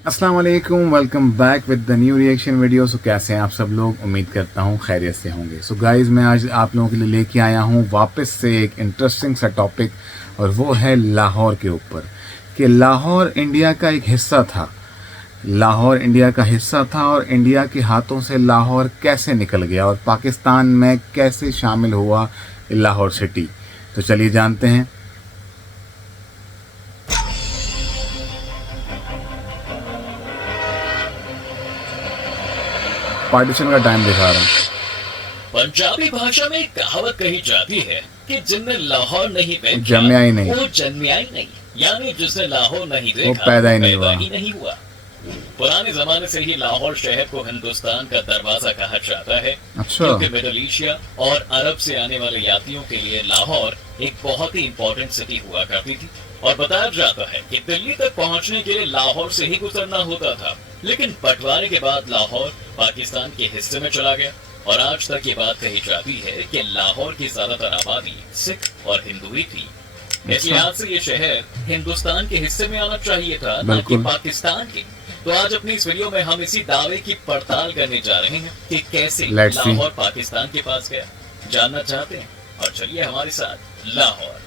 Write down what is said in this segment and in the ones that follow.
अस्सलाम वालेकुम, welcome back with the new reaction video. So कैसे हैं आप सब लोग? उम्मीद करता हूँ खैरियत से होंगे। सो गाइस, मैं आज आप लोगों के लिए लेके आया हूँ वापस से एक इंटरेस्टिंग सा टॉपिक, और वो है लाहौर के ऊपर। कि लाहौर इंडिया का एक हिस्सा था। लाहौर इंडिया का हिस्सा था और इंडिया के हाथों से लाहौर कैसे निकल गया और पाकिस्तान में कैसे शामिल हुआ लाहौर सिटी। तो चलिए जानते हैं। पार्टीशन का टाइम दिखा रहा हूँ। पंजाबी भाषा में एक कहावत कही जाती है कि जिनने लाहौर नहीं देखा जन्मया ही नहीं, वो जन्मया ही नहीं। यानी जिसने लाहौर नहीं वो देखा पैदा ही नहीं पैदा हुआ। ही नहीं हुआ। पुराने जमाने से ही लाहौर शहर को हिंदुस्तान का दरवाजा कहा जाता है। अच्छा। क्योंकि मिडिल एशिया और अरब से आने वाले यात्रियों के लिए लाहौर एक बहुत ही इंपॉर्टेंट सिटी हुआ करती थी। और बताया जाता है कि दिल्ली तक पहुंचने के लिए लाहौर से ही गुजरना होता था। लेकिन बंटवारे के बाद लाहौर पाकिस्तान के हिस्से में चला गया और आज तक ये बात कही जाती है कि लाहौर की ज्यादातर आबादी सिख और हिंदू ही थी। इस लिहाज से ये शहर हिंदुस्तान के हिस्से में आना चाहिए था, न कि पाकिस्तान के। तो आज अपनी इस वीडियो में हम इसी दावे की पड़ताल करने जा रहे हैं कि कैसे लाहौर पाकिस्तान के पास गया। जानना चाहते हैं? और चलिए हमारे साथ। लाहौर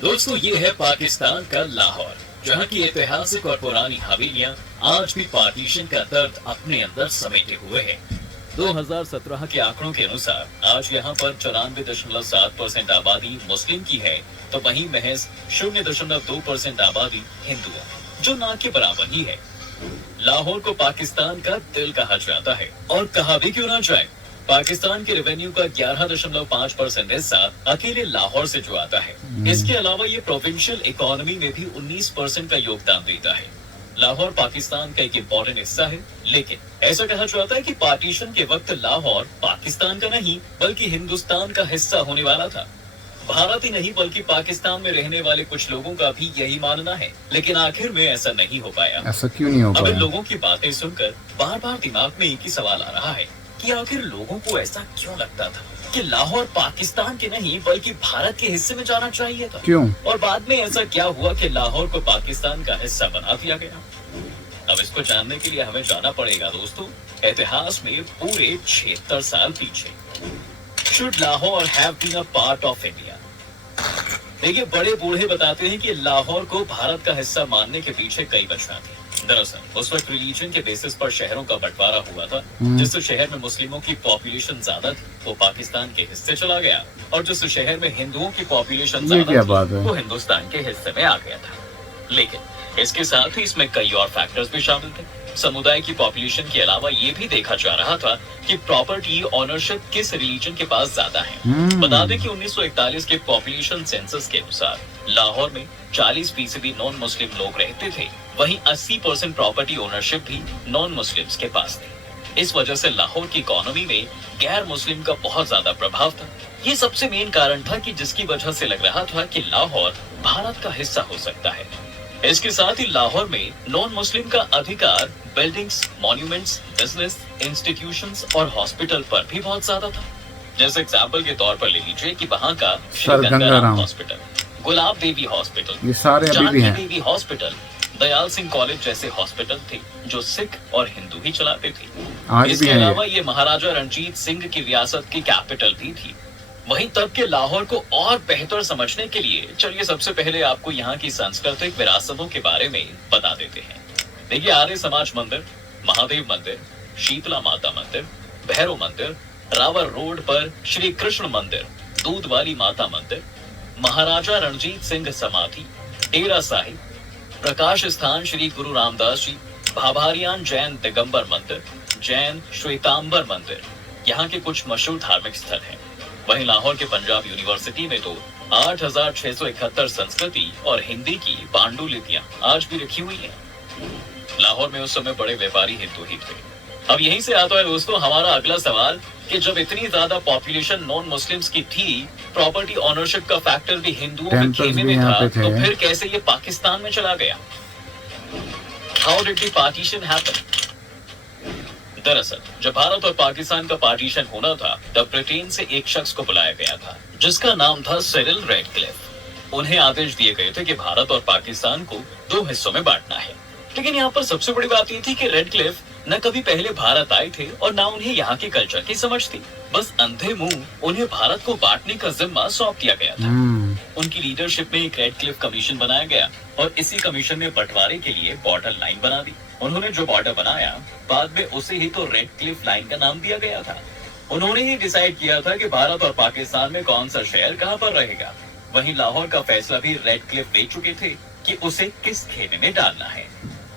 दोस्तों, ये है पाकिस्तान का लाहौर, जहाँ की ऐतिहासिक और पुरानी हवेलियां आज भी पार्टीशन का दर्द अपने अंदर समेटे हुए हैं। 2017 के आंकड़ों के अनुसार आज यहाँ पर 94.7% आबादी मुस्लिम की है, तो वहीं महज 0.2% आबादी हिंदू है, जो ना के बराबर ही है। लाहौर को पाकिस्तान का दिल कहा जाता है, और कहा भी क्यों ना जाए। पाकिस्तान के रेवेन्यू का 11.5% हिस्सा अकेले लाहौर से जो आता है। इसके अलावा ये प्रोविंशियल इकोनॉमी में भी 19% का योगदान देता है। लाहौर पाकिस्तान का एक इम्पोर्टेंट हिस्सा है, लेकिन ऐसा कहा जाता है कि पार्टीशन के वक्त लाहौर पाकिस्तान का नहीं बल्कि हिंदुस्तान का हिस्सा होने वाला था। भारत ही नहीं बल्कि पाकिस्तान में रहने वाले कुछ लोगों का भी यही मानना है, लेकिन आखिर में ऐसा नहीं हो पाया। ऐसा क्यों नहीं हो अब पाया? इन लोगों की बातें सुनकर बार बार दिमाग में एक ही सवाल आ रहा है कि आखिर लोगों को ऐसा क्यों लगता था कि लाहौर पाकिस्तान के नहीं बल्कि भारत के हिस्से में जाना चाहिए था। क्यों? और बाद में ऐसा क्या हुआ कि लाहौर को पाकिस्तान का हिस्सा बना दिया गया। अब इसको जानने के लिए हमें जाना पड़ेगा दोस्तों इतिहास में पूरे 76 साल पीछे। Should Lahore have been a part of India? देखिए, बड़े बूढ़े बताते हैं कि लाहौर को भारत का हिस्सा मानने के पीछे कई वजह थी। दरअसल उस वक्त रिलीजन के बेसिस पर शहरों का बंटवारा हुआ था। जिस शहर में मुस्लिमों की पॉपुलेशन ज्यादा थी वो पाकिस्तान के हिस्से चला गया, और जिस शहर में हिंदुओं की पॉपुलेशन ज्यादा थी वो हिंदुस्तान के हिस्से में आ गया था। लेकिन इसके साथ ही इसमें कई और फैक्टर्स भी शामिल थे। समुदाय की पॉपुलेशन के अलावा ये भी देखा जा रहा था कि प्रॉपर्टी ओनरशिप किस रिलीजन के पास ज्यादा है। बता दें कि 1941 के पॉपुलेशन सेंसस के अनुसार लाहौर में 40% नॉन मुस्लिम लोग रहते थे, वहीं 80% प्रॉपर्टी ओनरशिप भी नॉन मुस्लिम्स के पास थी। इस वजह से लाहौर की इकोनॉमी में गैर मुस्लिम का बहुत ज्यादा प्रभाव था। ये सबसे मेन कारण था कि जिसकी वजह से लग रहा था कि लाहौर भारत का हिस्सा हो सकता है। इसके साथ ही लाहौर में नॉन मुस्लिम का अधिकार बिल्डिंग्स, मॉन्यूमेंट्स, बिजनेस, इंस्टीट्यूशंस और हॉस्पिटल पर भी बहुत ज्यादा था। जैसे एग्जाम्पल के तौर पर ले लीजिए कि वहाँ का श्री गंगाराम हॉस्पिटल, गुलाब देवी हॉस्पिटल, ये सारे अभी भी हैं। देवी हॉस्पिटल, दयाल सिंह कॉलेज जैसे हॉस्पिटल थे जो सिख और हिंदू ही चलाते थे। इसके अलावा ये महाराजा रणजीत सिंह की रियासत की कैपिटल भी थी। वहीं तब के लाहौर को और बेहतर समझने के लिए चलिए सबसे पहले आपको यहाँ की सांस्कृतिक विरासतों के बारे में बता देते हैं। देखिए, आर्य समाज मंदिर, महादेव मंदिर, शीतला माता मंदिर, भैरव मंदिर, रावल रोड पर श्री कृष्ण मंदिर, दूध वाली माता मंदिर, महाराजा रणजीत सिंह समाधि, डेरा साहिब, प्रकाश स्थान श्री गुरु रामदास जी, भाभारियान जैन दिगंबर मंदिर, जैन श्वेतांबर मंदिर यहाँ के कुछ मशहूर धार्मिक स्थल हैं। वहीं लाहौर के पंजाब यूनिवर्सिटी में तो 8671 संस्कृति और हिंदी की पांडुलिपियां आज भी रखी हुई हैं। लाहौर में उस समय बड़े व्यापारी हिंदू ही थे। अब यहीं से आता है दोस्तों हमारा अगला सवाल कि जब इतनी ज्यादा पॉपुलेशन नॉन मुस्लिम्स की थी, प्रॉपर्टी ओनरशिप का फैक्टर भी हिंदुओं के खेमे में था, तो फिर कैसे ये पाकिस्तान में चला गया? How did the partition happen? दरअसल जब भारत और पाकिस्तान का पार्टीशन होना था तब ब्रिटेन से एक शख्स को बुलाया गया था जिसका नाम था सिरिल रेडक्लिफ। उन्हें आदेश दिए गए थे कि भारत और पाकिस्तान को 2 हिस्सों में बांटना है। लेकिन यहाँ पर सबसे बड़ी बात ये थी कि रेडक्लिफ न कभी पहले भारत आए थे और न उन्हें यहाँ के कल्चर की समझ थी। बस अंधे मुंह उन्हें भारत को बांटने का जिम्मा सौंप दिया गया था। उनकी लीडरशिप में एक रेडक्लिफ कमीशन बनाया गया और इसी कमीशन ने बंटवारे के लिए बॉर्डर लाइन बना दी। उन्होंने जो बॉर्डर बनाया बाद में उसे ही तो रेडक्लिफ लाइन का नाम दिया गया था। उन्होंने ही डिसाइड किया था कि भारत और पाकिस्तान में कौन सा शहर कहाँ पर रहेगा। वहीं लाहौर का फैसला भी रेडक्लिफ ले चुके थे कि उसे किस खेमे में डालना है।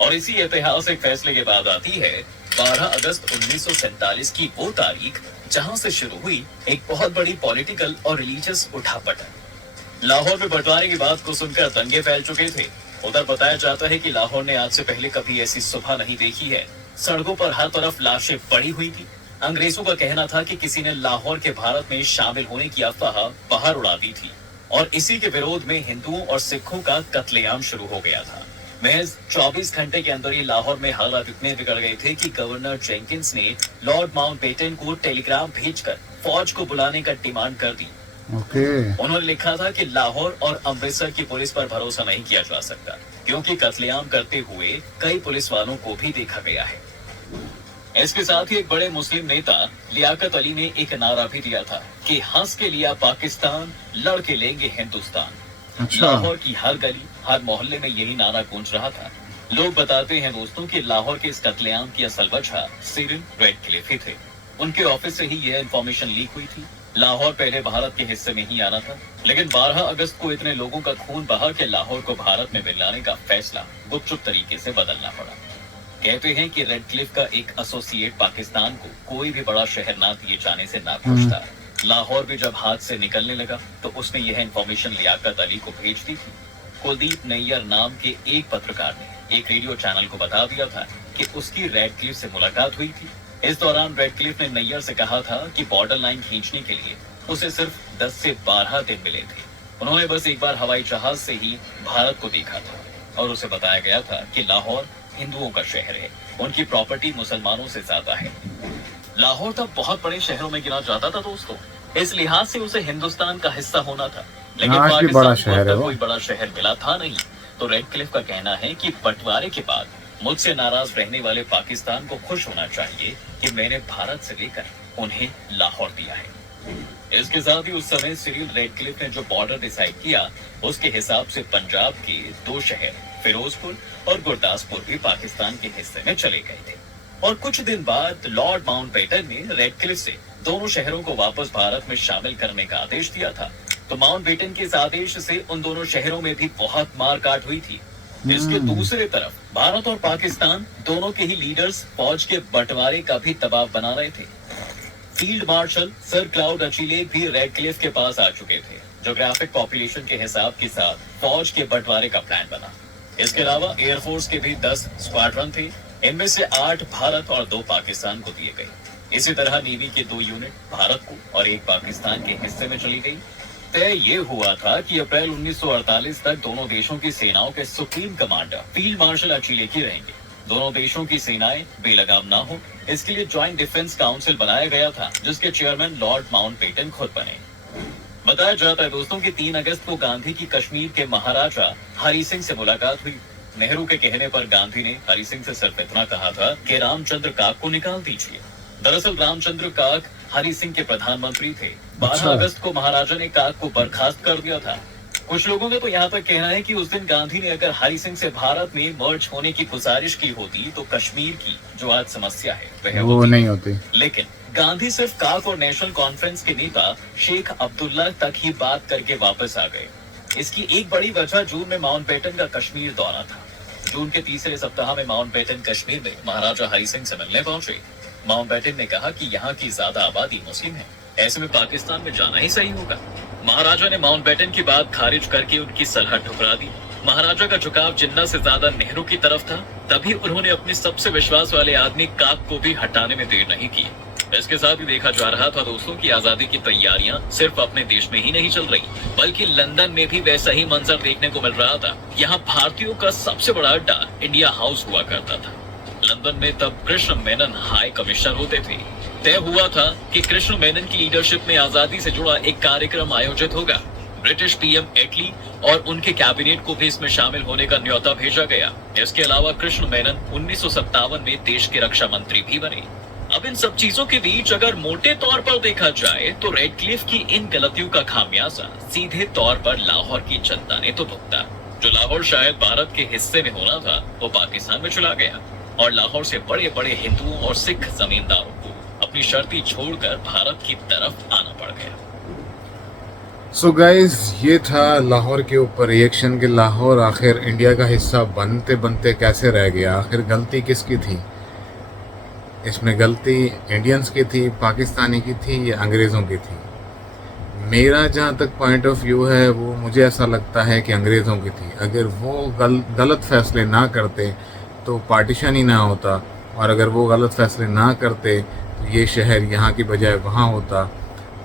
और इसी ऐतिहासिक फैसले के बाद आती है 12 अगस्त 1947 की वो तारीख जहां से शुरू हुई एक बहुत बड़ी पॉलिटिकल और रिलीजियस उठापटक। लाहौर में बंटवारे की बात को सुनकर दंगे फैल चुके थे। उधर बताया जाता है कि लाहौर ने आज से पहले कभी ऐसी सुबह नहीं देखी है। सड़कों पर हर तरफ लाशें पड़ी हुई थी। अंग्रेजों का कहना था कि किसी ने लाहौर के भारत में शामिल होने की अफवाह बाहर उड़ा दी थी और इसी के विरोध में हिंदुओं और सिखों का कत्लेआम शुरू हो गया था। महज 24 घंटे के अंदर ही लाहौर में हालात इतने बिगड़ गए थे कि गवर्नर जेंकिंस ने लॉर्ड माउंटबेटन को टेलीग्राम भेजकर फौज को बुलाने का डिमांड कर दी। उन्होंने लिखा था कि लाहौर और अमृतसर की पुलिस पर भरोसा नहीं किया जा सकता क्योंकि कत्लेआम करते हुए कई पुलिस वालों को भी देखा गया है। इसके साथ ही एक बड़े मुस्लिम नेता लियाकत अली ने एक नारा भी दिया था कि हंस के लिया पाकिस्तान, लड़ के लेंगे हिंदुस्तान। लाहौर की हर गली, हर मोहल्ले में यही नारा गूंज रहा था। लोग बताते हैं दोस्तों कि लाहौर के इस कत्लेआम की असल वजह सिरिल रेडक्लिफ ही थे। उनके ऑफिस से ही यह इंफॉर्मेशन लीक हुई थी। लाहौर पहले भारत के हिस्से में ही आना था, लेकिन 12 अगस्त को इतने लोगों का खून बहा के लाहौर को भारत में मिलाने का फैसला गुपचुप तरीके से बदलना पड़ा। कहते हैं कि रेडक्लिफ का एक एसोसिएट पाकिस्तान को कोई भी बड़ा शहर ना दिए जाने से नाखुश था। लाहौर भी जब हाथ से निकलने लगा तो उसने यह इंफॉर्मेशन लियाकत अली को भेज दी थी। कुलदीप नैयर नाम के एक पत्रकार ने एक रेडियो चैनल को बता दिया था कि उसकी रेडक्लिफ से मुलाकात हुई थी। इस दौरान रेडक्लिफ ने नैयर से कहा था कि बॉर्डर लाइन खींचने के लिए उसे सिर्फ 10 से 12 दिन मिले थे। उन्होंने बस एक बार हवाई जहाज से ही भारत को देखा था और उसे बताया गया था कि लाहौर हिंदुओं का शहर है, उनकी प्रॉपर्टी मुसलमानों से ज्यादा है। लाहौर तब बहुत बड़े शहरों में गिना जाता था दोस्तों, इस लिहाज से उसे हिंदुस्तान का हिस्सा होना था। लेकिन पाकिस्तान को कोई बड़ा शहर मिला था नहीं। तो रेडक्लिफ का कहना है कि बंटवारे के बाद मुझसे नाराज रहने वाले पाकिस्तान को खुश होना चाहिए कि मैंने भारत से लेकर उन्हें लाहौर दिया है। इसके साथ ही उस समय सिरिल रेडक्लिफ ने जो बॉर्डर डिसाइड किया उसके हिसाब से पंजाब के 2 शहर फिरोजपुर और गुरदासपुर भी पाकिस्तान के हिस्से में चले गए थे। और कुछ दिन बाद लॉर्ड माउंटबेटन ने रेडक्लिफ से दोनों शहरों को वापस भारत में शामिल करने का आदेश दिया था। तो माउंटबेटन के इस आदेश से उन दोनों शहरों में भी बहुत मारकाट हुई थी। इसके दूसरे तरफ भारत और पाकिस्तान दोनों के ही लीडर्स फौज के बंटवारे का भी दबाव बना रहे थे। फील्ड मार्शल सर क्लाउड अचिलेक भी रेडक्लिफ के पास आ चुके थे। ज्योग्राफिक पॉपुलेशन के हिसाब के साथ फौज के बंटवारे का प्लान बना। इसके अलावा एयरफोर्स के भी 10 स्क्वाड्रन थे। इनमें से 8 भारत और 2 पाकिस्तान को दिए गए। इसी तरह नेवी के 2 यूनिट भारत को और 1 पाकिस्तान के हिस्से में चली गई। तय ये हुआ था कि अप्रैल 1948 तक दोनों देशों की सेनाओं के सुप्रीम कमांडर फील्ड मार्शल अचिलेक ही रहेंगे। दोनों देशों की सेनाएं बेलगाम ना हो, इसके लिए ज्वाइंट डिफेंस काउंसिल बनाया गया था, जिसके चेयरमैन लॉर्ड माउंटबेटन खुद बने। बताया जाता है दोस्तों कि 3 अगस्त को गांधी की कश्मीर के महाराजा हरि सिंह से मुलाकात हुई। नेहरू के कहने पर गांधी ने हरि सिंह से सिर्फ इतना कहा था कि रामचंद्र काक को निकाल दीजिए। दरअसल रामचंद्र काक हरि सिंह के प्रधानमंत्री थे। 12 अगस्त को महाराजा ने काक को बर्खास्त कर दिया था। कुछ लोगों का तो यहाँ तक कहना है कि उस दिन गांधी ने अगर हरि सिंह से भारत में मर्ज होने की गुजारिश की होती तो कश्मीर की जो आज समस्या है वह नहीं होती। लेकिन गांधी सिर्फ काक और नेशनल कॉन्फ्रेंस के नेता शेख अब्दुल्ला तक ही बात करके वापस आ गए। इसकी एक बड़ी वजह जून में माउंटबेटन का कश्मीर दौरा था। जून के तीसरे सप्ताह में माउंटबेटन कश्मीर में महाराजा हरि सिंह से मिलने पहुंचे। माउंटबेटन ने कहा कि यहाँ की ज्यादा आबादी मुस्लिम है, ऐसे में पाकिस्तान में जाना ही सही होगा। महाराजा ने माउंटबेटन की बात खारिज करके उनकी सलाह ठुकरा दी। महाराजा का झुकाव जिन्ना से ज्यादा नेहरू की तरफ था। तभी उन्होंने अपने सबसे विश्वास वाले आदमी काक को भी हटाने में देर नहीं की। इसके साथ ही देखा जा रहा था दोस्तों की आजादी की तैयारियां सिर्फ अपने देश में ही नहीं चल रही, बल्कि लंदन में भी वैसा ही मंजर देखने को मिल रहा था। यहाँ भारतीयों का सबसे बड़ा अड्डा इंडिया हाउस हुआ करता था। लंदन में तब कृष्ण मेनन हाई कमिश्नर होते थे। तय हुआ था कि कृष्ण मेनन की लीडरशिप में आजादी से जुड़ा एक कार्यक्रम आयोजित होगा। ब्रिटिश पीएम एटली और उनके कैबिनेट को भी इसमें शामिल होने का न्योता भेजा गया। इसके अलावा कृष्ण मेनन 1957 में देश के रक्षा मंत्री भी बने। अब इन सब चीजों के बीच अगर मोटे तौर पर देखा जाए तो रेडक्लिफ की इन गलतियों का खामियाजा सीधे तौर पर लाहौर की जनता ने तो भुगता। जो लाहौर शायद भारत के हिस्से में होना था वो पाकिस्तान में चला गया और लाहौर से बड़े बड़े हिंदुओं और सिख जमींदारों को अपनी शर्ती छोड़कर भारत की तरफ आना पड़ गया। सो गाइज, ये था लाहौर के ऊपर रिएक्शन कि लाहौर आखिर इंडिया का हिस्सा बनते बनते कैसे रह गया, आखिर गलती किसकी थी। इसमें गलती इंडियंस की थी, पाकिस्तानी की थी या अंग्रेज़ों की थी। मेरा जहाँ तक पॉइंट ऑफ व्यू है वो मुझे ऐसा लगता है कि अंग्रेज़ों की थी। अगर वो गलत फैसले ना करते तो पार्टीशन ही ना होता, और अगर वो गलत फैसले ना करते तो ये शहर यहाँ की बजाय वहाँ होता।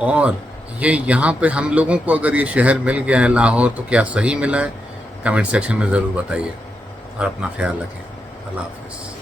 और ये यहाँ पे हम लोगों को अगर ये शहर मिल गया है लाहौर, तो क्या सही मिला है? कमेंट सेक्शन में ज़रूर बताइए और अपना ख्याल रखें। अल्लाह हाफ़िज़।